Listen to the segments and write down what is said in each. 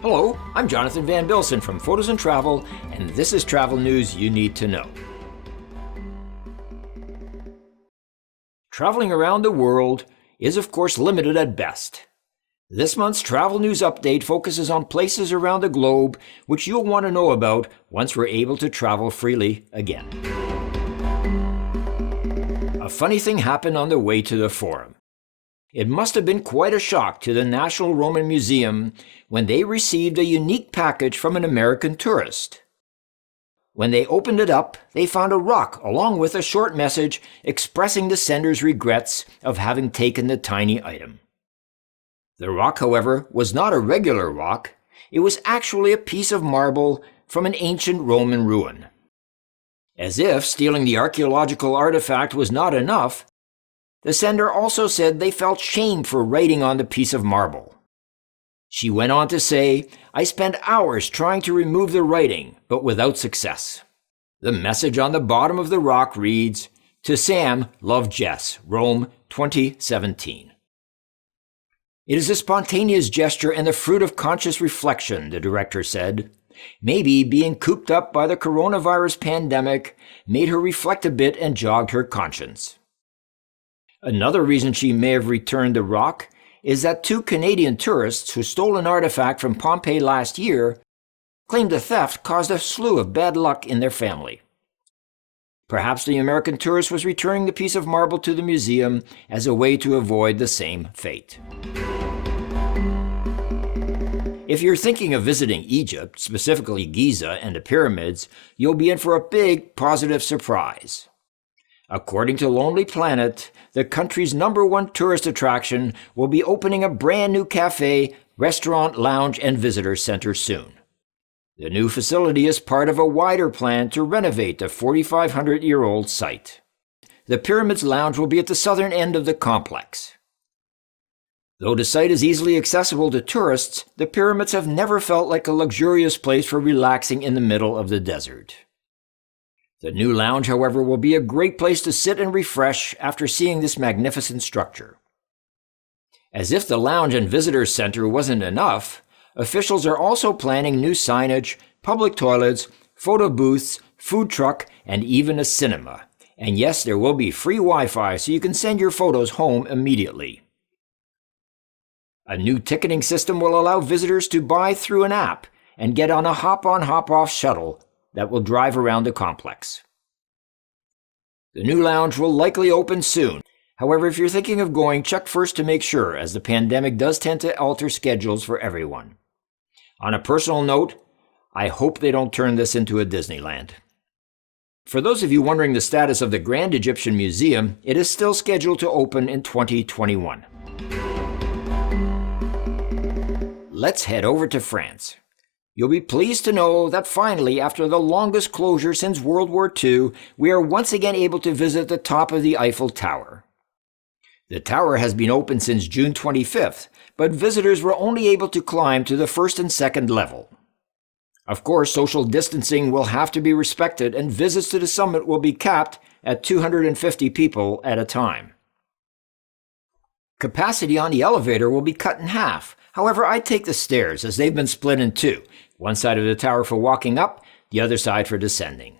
Hello, I'm Jonathan Van Bilsen from photosNtravel, and this is travel news you need to know. Traveling around the world is of course limited at best. This month's travel news update focuses on places around the globe which you'll want to know about once we're able to travel freely again. A funny thing happened on the way to the Forum. It must have been quite a shock to the National Roman Museum when they received a unique package from an American tourist. When they opened it up, they found a rock along with a short message expressing the sender's regrets of having taken the tiny item. The rock, however, was not a regular rock. It was actually a piece of marble from an ancient Roman ruin. As if stealing the archaeological artifact was not enough, the sender also said they felt shame for writing on the piece of marble. She went on to say, "I spent hours trying to remove the writing, but without success." The message on the bottom of the rock reads, "To Sam, love Jess, Rome, 2017. It is a spontaneous gesture and the fruit of conscious reflection, the director said. Maybe being cooped up by the coronavirus pandemic made her reflect a bit and jogged her conscience. Another reason she may have returned the rock is that 2 Canadian tourists who stole an artifact from Pompeii last year claimed the theft caused a slew of bad luck in their family. Perhaps the American tourist was returning the piece of marble to the museum as a way to avoid the same fate. If you're thinking of visiting Egypt, specifically Giza and the pyramids, you'll be in for a big positive surprise. According to Lonely Planet, the country's #1 tourist attraction will be opening a brand new cafe, restaurant, lounge, and visitor center soon. The new facility is part of a wider plan to renovate the 4,500-year-old site. The Pyramids Lounge will be at the southern end of the complex. Though the site is easily accessible to tourists, the pyramids have never felt like a luxurious place for relaxing in the middle of the desert. The new lounge, however, will be a great place to sit and refresh after seeing this magnificent structure. As if the lounge and visitor center wasn't enough, officials are also planning new signage, public toilets, photo booths, food truck, and even a cinema. And yes, there will be free Wi-Fi so you can send your photos home immediately. A new ticketing system will allow visitors to buy through an app and get on a hop-on hop-off shuttle that will drive around the complex. The new lounge will likely open soon. However, if you're thinking of going, check first to make sure, as the pandemic does tend to alter schedules for everyone. On a personal note, I hope they don't turn this into a Disneyland. For those of you wondering the status of the Grand Egyptian Museum, it is still scheduled to open in 2021. Let's head over to France. You'll be pleased to know that finally, after the longest closure since World War II, we are once again able to visit the top of the Eiffel Tower. The tower has been open since June 25th, but visitors were only able to climb to the first and second level. Of course, social distancing will have to be respected, and visits to the summit will be capped at 250 people at a time. Capacity on the elevator will be cut in half. However, I take the stairs as they've been split in 2. One side of the tower for walking up, the other side for descending.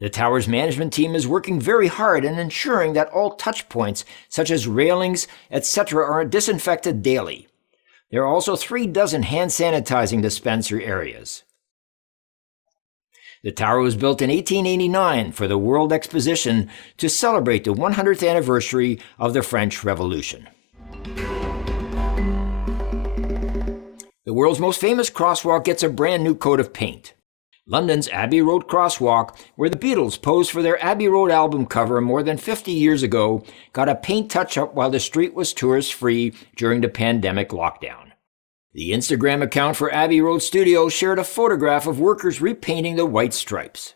The tower's management team is working very hard in ensuring that all touch points, such as railings, etc., are disinfected daily. There are also 36 hand sanitizing dispenser areas. The tower was built in 1889 for the World Exposition to celebrate the 100th anniversary of the French Revolution. The world's most famous crosswalk gets a brand new coat of paint. London's Abbey Road Crosswalk, where the Beatles posed for their Abbey Road album cover more than 50 years ago, got a paint touch-up while the street was tourist-free during the pandemic lockdown. The Instagram account for Abbey Road Studios shared a photograph of workers repainting the white stripes.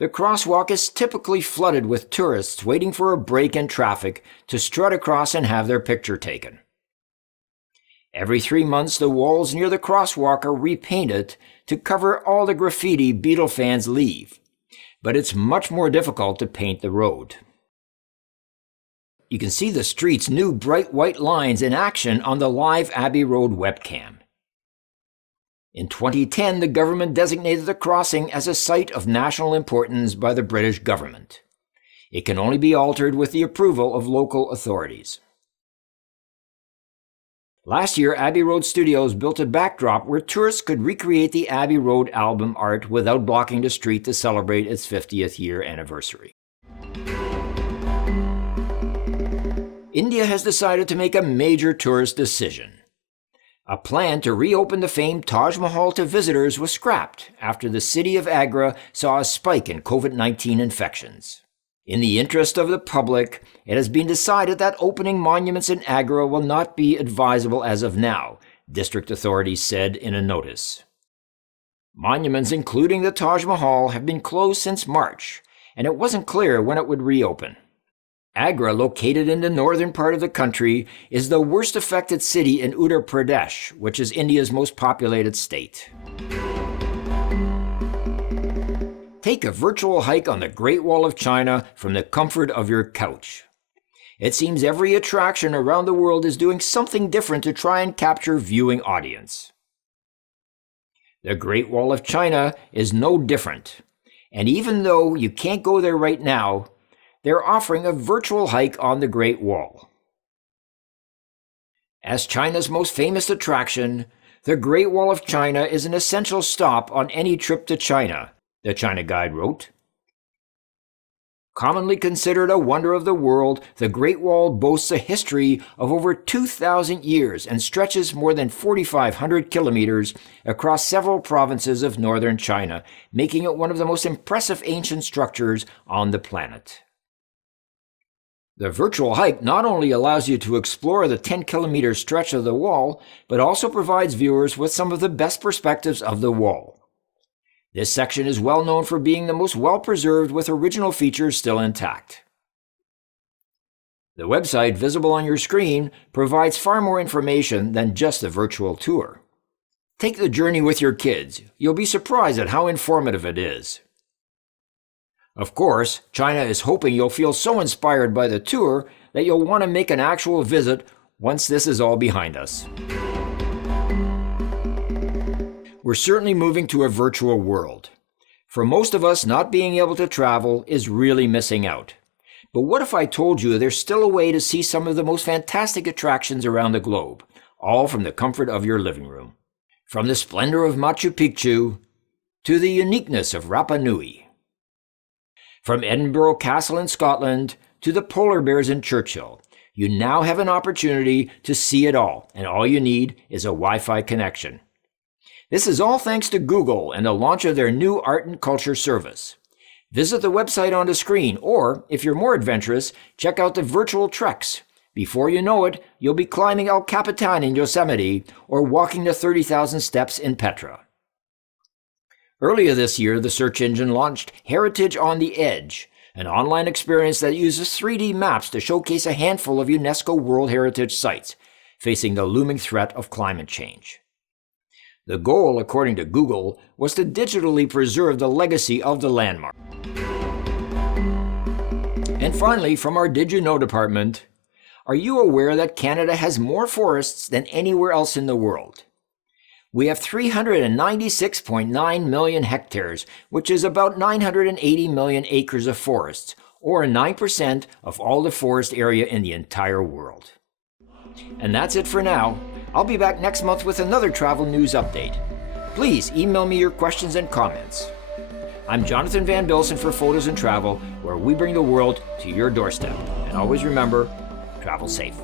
The crosswalk is typically flooded with tourists waiting for a break in traffic to strut across and have their picture taken. Every 3 months, the walls near the crosswalk are repainted to cover all the graffiti Beatle fans leave, but it's much more difficult to paint the road. You can see the street's new bright white lines in action on the live Abbey Road webcam. In 2010, the government designated the crossing as a site of national importance by the British government. It can only be altered with the approval of local authorities. Last year, Abbey Road Studios built a backdrop where tourists could recreate the Abbey Road album art without blocking the street to celebrate its 50th year anniversary. India has decided to make a major tourist decision. A plan to reopen the famed Taj Mahal to visitors was scrapped after the city of Agra saw a spike in COVID-19 infections. In the interest of the public, it has been decided that opening monuments in Agra will not be advisable as of now, district authorities said in a notice. Monuments including the Taj Mahal have been closed since March, and it wasn't clear when it would reopen. Agra, located in the northern part of the country, is the worst affected city in Uttar Pradesh, which is India's most populated state. Take a virtual hike on the Great Wall of China from the comfort of your couch. It seems every attraction around the world is doing something different to try and capture viewing audience. The Great Wall of China is no different, and even though you can't go there right now, they're offering a virtual hike on the Great Wall. As China's most famous attraction, the Great Wall of China is an essential stop on any trip to China, the China Guide wrote. Commonly considered a wonder of the world, the Great Wall boasts a history of over 2,000 years and stretches more than 4,500 kilometers across several provinces of northern China, making it one of the most impressive ancient structures on the planet. The virtual hike not only allows you to explore the 10-kilometer stretch of the wall, but also provides viewers with some of the best perspectives of the wall. This section is well known for being the most well-preserved with original features still intact. The website visible on your screen provides far more information than just a virtual tour. Take the journey with your kids. You'll be surprised at how informative it is. Of course, China is hoping you'll feel so inspired by the tour that you'll want to make an actual visit once this is all behind us. We're certainly moving to a virtual world. For most of us, not being able to travel is really missing out. But what if I told you there's still a way to see some of the most fantastic attractions around the globe, all from the comfort of your living room? From the splendor of Machu Picchu to the uniqueness of Rapa Nui. From Edinburgh Castle in Scotland to the polar bears in Churchill, you now have an opportunity to see it all, and all you need is a Wi-Fi connection. This is all thanks to Google and the launch of their new art and culture service. Visit the website on the screen, or, if you're more adventurous, check out the virtual treks. Before you know it, you'll be climbing El Capitan in Yosemite or walking the 30,000 steps in Petra. Earlier this year, the search engine launched Heritage on the Edge, an online experience that uses 3D maps to showcase a handful of UNESCO World Heritage sites facing the looming threat of climate change. The goal, according to Google, was to digitally preserve the legacy of the landmark. And finally, from our Did You Know department, are you aware that Canada has more forests than anywhere else in the world? We have 396.9 million hectares, which is about 980 million acres of forests, or 9% of all the forest area in the entire world. And that's it for now. I'll be back next month with another travel news update. Please email me your questions and comments. I'm Jonathan Van Bilsen for photosNtravel, where we bring the world to your doorstep. And always remember, travel safe.